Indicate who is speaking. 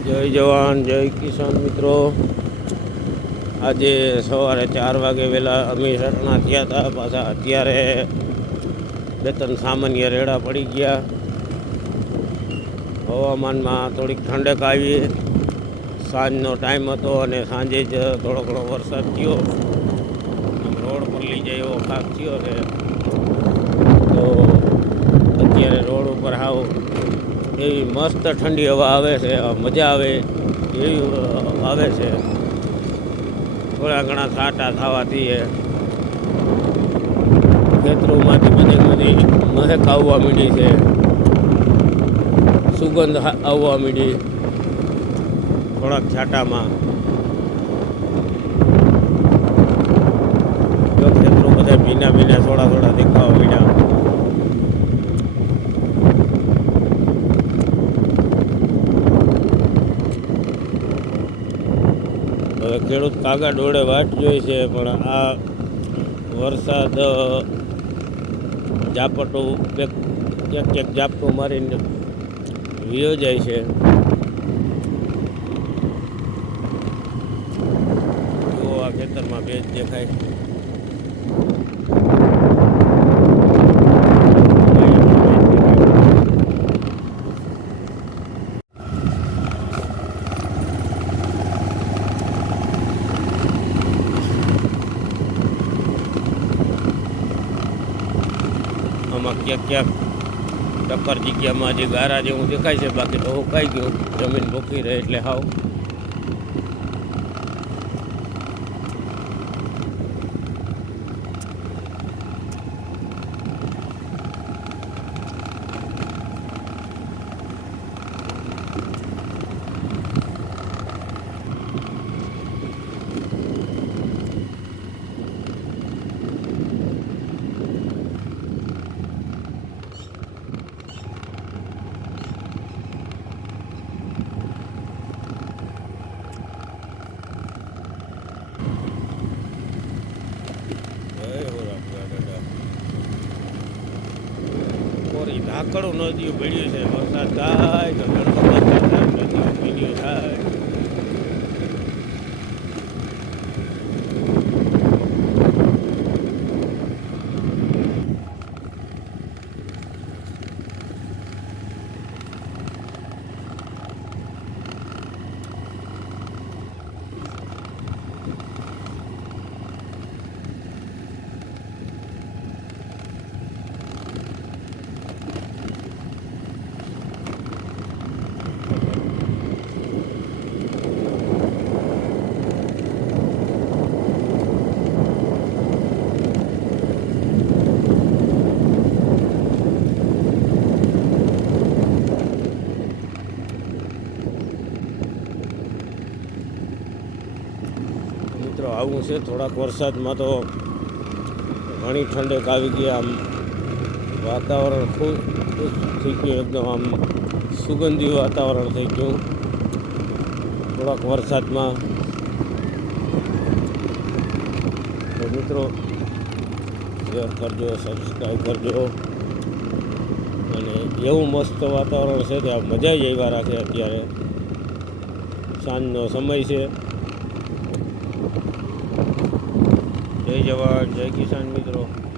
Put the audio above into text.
Speaker 1: જય જવાન, જય કિસાન મિત્રો. આજે સવારે ચાર વાગે વહેલા અમે શરણા થયા હતા, પાછા અત્યારે બે ત્રણ સામાન્ય રેડા પડી ગયા. હવામાનમાં થોડીક ઠંડક આવી. સાંજનો ટાઈમ હતો અને સાંજે જ થોડો ઘણો વરસાદ થયો. રોડ પર લઈ જાય એવો ખાસ થયો છે. તો અત્યારે રોડ ઉપર હાવ એવી મસ્ત ઠંડી હવા આવે છે મજા આવે, એવી આવે છે. થોડા ઘણા છાંટા થવાથી એ ખેતરોમાંથી બધી બધી મહેક આવવા માંડી છે. સુગંધ આવવા માંડી. થોડાક છાંટામાં જો ખેતરો બધા ભીના ભીના થોડા થોડા દેખાવા માંડ્યા હવે ખેડૂત કાગા ડોળે વાટ જોઈ છે, પણ આ વરસાદ ઝાપટું એક એક ઝાપટું મારીને વિયો જાય છે. જુઓ આ ખેતરમાં ભેજ દેખાય. આમાં ક્યાંક ક્યાંક ટક્કર જગ્યામાં જે ગારા જેવું દેખાય છે, બાકી તો હુકાઈ ગયું? જમીન ભૂખી રહે એટલે હાવ કોરી ધાકડું નદીઓ ભીડ્યું છે. વરસાદ થાય તો ગણપત નદીઓ ભીડ્યું થાય. મિત્રો, આવું છે. થોડાક વરસાદમાં તો ઘણી ઠંડક આવી ગઈ. આમ વાતાવરણ ખૂબ થઈ ગયું. એકદમ આમ સુગંધી વાતાવરણ થઈ ગયું. થોડાક વરસાદમાં તો મિત્રો શેર કરજો સબસ્ક્રાઈબ કરજો. અને એવું મસ્ત વાતાવરણ છે કે મજા જ આવ્યા રાખે અત્યારે. સાંજનો સમય છે. જય જવાન જય કિસાન મિત્રો.